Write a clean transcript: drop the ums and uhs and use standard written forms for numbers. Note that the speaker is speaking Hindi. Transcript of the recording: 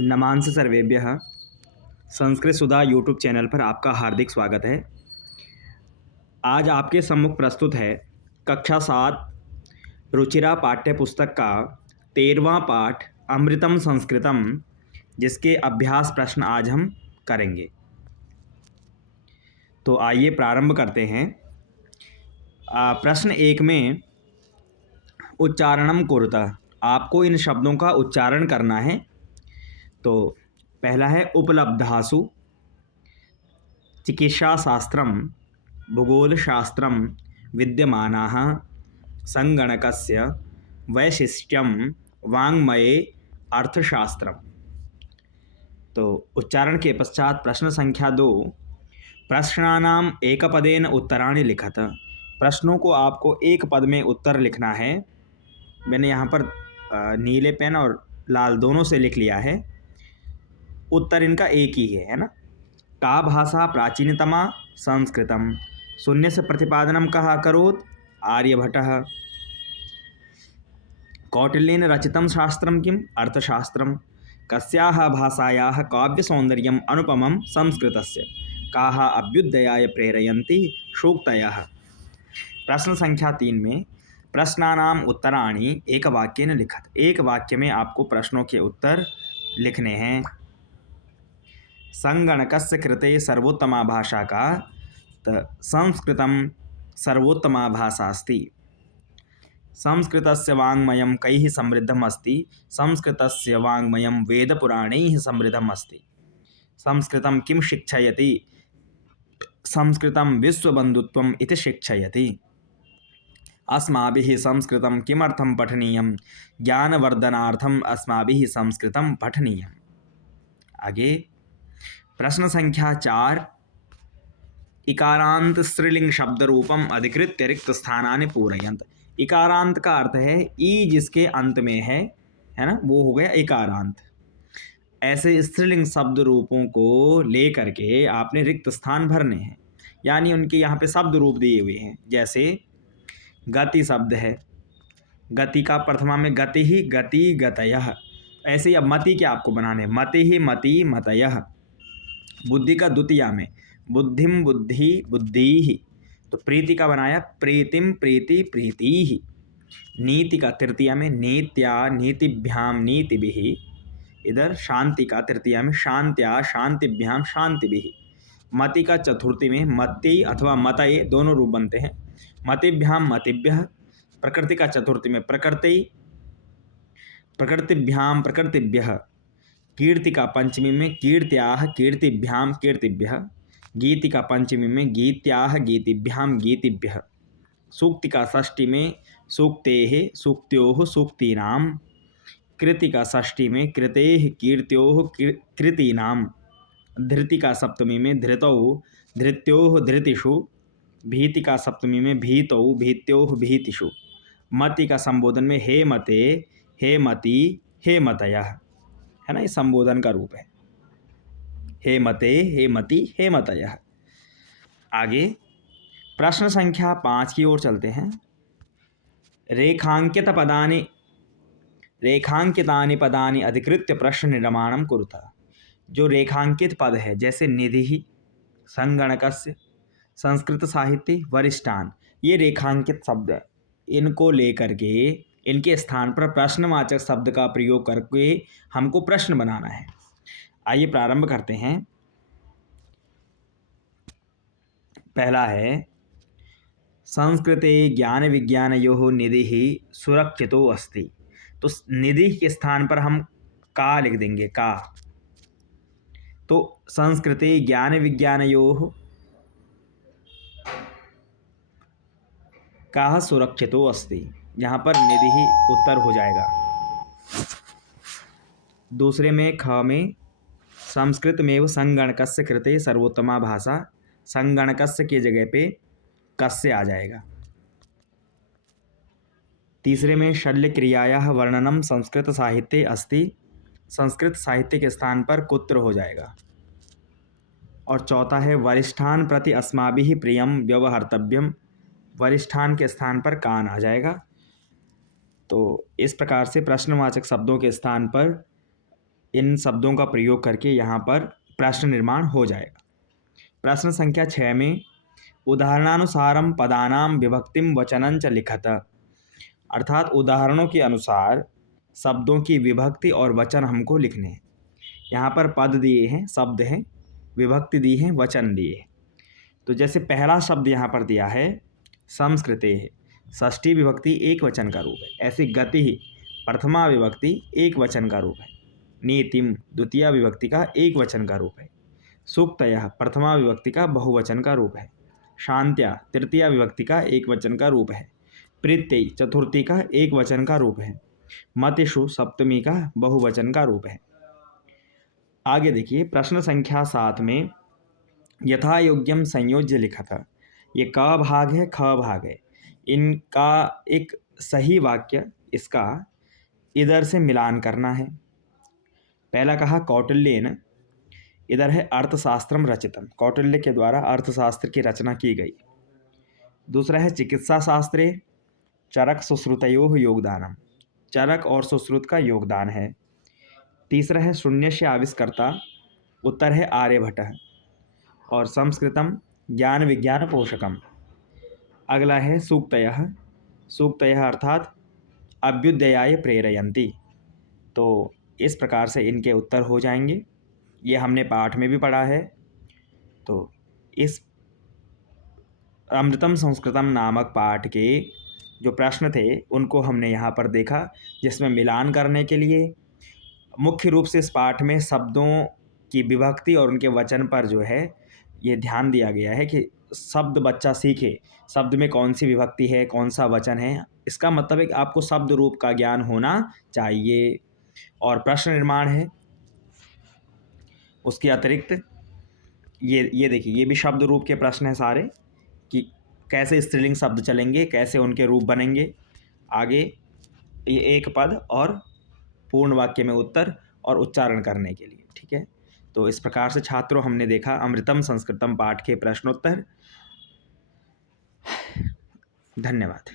नमांसि सर्वेभ्यः। संस्कृत सुधा यूट्यूब चैनल पर आपका हार्दिक स्वागत है। आज आपके सम्मुख प्रस्तुत है कक्षा 7 रुचिरा पाठ्य पुस्तक का 13वां पाठ अमृतम संस्कृतम, जिसके अभ्यास प्रश्न आज हम करेंगे। तो आइए प्रारंभ करते हैं। प्रश्न 1 में उच्चारणम कुरुतः, आपको इन शब्दों का उच्चारण करना है। तो पहला है उपलब्धासु, चिकित्साशास्त्रम, भूगोलशास्त्रम विद्यमानाः संगणकस्य वैशिष्ट्यम वाङ्मये अर्थशास्त्रम। तो उच्चारण के पश्चात प्रश्न संख्या 2, प्रश्नानाम एकपदेन उत्तराणि लिखत। प्रश्नों को आपको एक पद में उत्तर लिखना है। मैंने यहाँ पर नीले पेन और लाल दोनों से लिख लिया है। उत्तर इनका एक ही है ना। का भाषा प्राचीनतमा? संस्कृतम। शून्य से प्रतिपादनम कः अकरोत्? आर्यभट्टः। कौटिल्येन रचितं शास्त्रं किम्? अर्थशास्त्रम्। कस्याः भाषायाः काव्यसौन्दर्यम् अनुपमं संस्कृतस्य? काः अभ्युदयाय प्रेरयन्ति सूक्तयः। प्रश्न संख्या 3 में प्रश्नानाम उत्तराणि एक वाक्येन लिखत। एक वाक्य में आपको प्रश्नों के उत्तर लिखने हैं। संगणकस्य कृते सर्वोत्तमा भाषा का? संस्कृतं सर्वोत्तमा भाषा अस्ति। संस्कृतस्य वाङ्मयं कैः समृद्धम् अस्ति? संस्कृतस्य वाङ्मयं वेदपुराणैः समृद्धम् अस्ति। संस्कृतं किं शिक्षयति? संस्कृतं विश्वबन्धुत्वम् इति शिक्षयति। अस्माभिः संस्कृतं किमर्थं पठनीयं? ज्ञानवर्धनार्थम् अस्माभिः संस्कृतं पठनीयम्। आगे प्रश्न संख्या 4, इकारांत स्त्रीलिंग शब्द रूपम अधिकृत्य रिक्त स्थानानि पूरयन्त। इकारांत का अर्थ है ई जिसके अंत में है ना, वो हो गया इकारांत। ऐसे स्त्रीलिंग शब्द रूपों को लेकर के आपने रिक्त स्थान भरने हैं, यानी उनके यहाँ पे शब्द रूप दिए हुए हैं। जैसे गति शब्द है, गति का प्रथमा में गति ही, गति गतयः। ऐसे ही अब मति के आपको बनाने, मति ही, मति मतयः। बुद्धि का द्वितीया में बुद्धिम, बुद्धि बुद्धिः। तो प्रीति का बनाया प्रीतिम, प्रीति प्रीतिः। नीति का तृतीया में नीत्या, नीतिभ्याम नीतिभिः। इधर शांति का तृतीया में शांत्या, शांतिभ्याम शांतिभिः। मति का चतुर्थी में मति अथवा मतये दोनों रूप बनते हैं। मतिभ्याम मतिभ्यः। प्रकृति का चतुर्थी में प्रकृति, प्रकृतिभ्याम प्रकृतिभ्यः। कीर्ति का पंचमी में कीर्त्याः कीर्तिभ्याम कीर्तिभ्यः। गीति का पंचमी में गीत्याः गीतिभ्याम गीतिभ्यः। सूक्ति का षष्ठी में सूक्तेः सूक्त्योः सूक्तीनाम। कृति का षष्ठी में कृतेः कीर्त्योः कृतीनाम। धृति का सप्तमी में धृतौ धृत्योः धृतिषु। भीति का सप्तमी में भीतौ भीत्योः भीतिषु। मति का संबोधन में हे मते, हे मति, हे मतयः, है ना। ये संबोधन का रूप है, हे मते, हे मति, हे मतयः। आगे प्रश्न संख्या 5 की ओर चलते हैं। रेखांकितानि पदानि अधिकृत्य प्रश्न निर्माणं कुरुतः। जो रेखांकित पद है, जैसे निधि, संगणकस्य, संस्कृत साहित्य, वरिष्ठान, ये रेखांकित शब्द है। इनको लेकर के इनके स्थान पर प्रश्नवाचक शब्द का प्रयोग करके हमको प्रश्न बनाना है। आइए प्रारंभ करते हैं। पहला है संस्कृते ज्ञान विज्ञानयोः निधिः सुरक्षितो अस्ति। तो निधि के स्थान पर हम का लिख देंगे, का। तो संस्कृते ज्ञान विज्ञानयोः काः सुरक्षितो अस्ति, यहाँ पर निधि ही उत्तर हो जाएगा। दूसरे में ख में संस्कृतमेव संगणकस्य कृते सर्वोत्तमा भाषा। संगणकस्य की जगह पे कस्य आ जाएगा। तीसरे में शल्य क्रियायाः वर्णनम संस्कृत साहित्ये अस्ति। संस्कृत साहित्य के स्थान पर कुत्र हो जाएगा। और चौथा है वरिष्ठान प्रति अस्माभिः प्रियम व्यवहर्तव्यम। वरिष्ठान के स्थान पर कान आ जाएगा। तो इस प्रकार से प्रश्नवाचक शब्दों के स्थान पर इन शब्दों का प्रयोग करके यहाँ पर प्रश्न निर्माण हो जाएगा। प्रश्न संख्या 6 में उदाहरणानुसारम पदानाम विभक्तिम वचनंच लिखत, अर्थात उदाहरणों के अनुसार शब्दों की विभक्ति और वचन हमको लिखने हैं। यहाँ पर पद दिए हैं, शब्द हैं, विभक्ति दी है, वचन दिए हैं। तो जैसे पहला शब्द यहाँ पर दिया है संस्कृते है, षष्ठी विभक्ति एक वचन का रूप है। ऐसे गति प्रथमा विभक्ति एक वचन का रूप है। नीतिम द्वितीय विभक्ति का एक वचन का रूप है। सूक्तयः प्रथमा विभक्ति का बहुवचन का रूप है। शांत्या तृतीय विभक्ति का एक वचन का रूप है। प्रीत्यै चतुर्थी का एक वचन का रूप है। मतिषु सप्तमी का बहुवचन का रूप है। आगे देखिए प्रश्न संख्या 7 में यथा योग्यम संयोज्य लिखा था। ये क भाग है, ख भाग है, इनका एक सही वाक्य इसका इधर से मिलान करना है। पहला कहा कौटिल्येन, इधर है अर्थशास्त्रम रचितम, कौटिल्य के द्वारा अर्थशास्त्र की रचना की गई। दूसरा है चिकित्सा शास्त्रे चरक सुश्रुतयोः योगदानम, चरक और सुश्रुत का योगदान है। तीसरा है शून्यस्य आविष्कर्ता, उत्तर है आर्यभट्ट। और संस्कृतम ज्ञान विज्ञान पोषकम। अगला है सूक्तयः, सूक्तयः अर्थात अभ्युदयाय प्रेरयन्ति। तो इस प्रकार से इनके उत्तर हो जाएंगे। ये हमने पाठ में भी पढ़ा है। तो इस अमृतम संस्कृतम नामक पाठ के जो प्रश्न थे उनको हमने यहाँ पर देखा, जिसमें मिलान करने के लिए मुख्य रूप से इस पाठ में शब्दों की विभक्ति और उनके वचन पर जो है ये ध्यान दिया गया है कि शब्द बच्चा सीखे, शब्द में कौन सी विभक्ति है, कौन सा वचन है। इसका मतलब है कि आपको शब्द रूप का ज्ञान होना चाहिए। और प्रश्न निर्माण है उसके अतिरिक्त ये देखिए, ये भी शब्द रूप के प्रश्न हैं सारे, कि कैसे स्त्रीलिंग शब्द चलेंगे, कैसे उनके रूप बनेंगे। आगे ये एक पद और पूर्ण वाक्य में उत्तर और उच्चारण करने के लिए, ठीक है। तो इस प्रकार से छात्रों हमने देखा अमृतम संस्कृतम पाठ के प्रश्नोत्तर। धन्यवाद।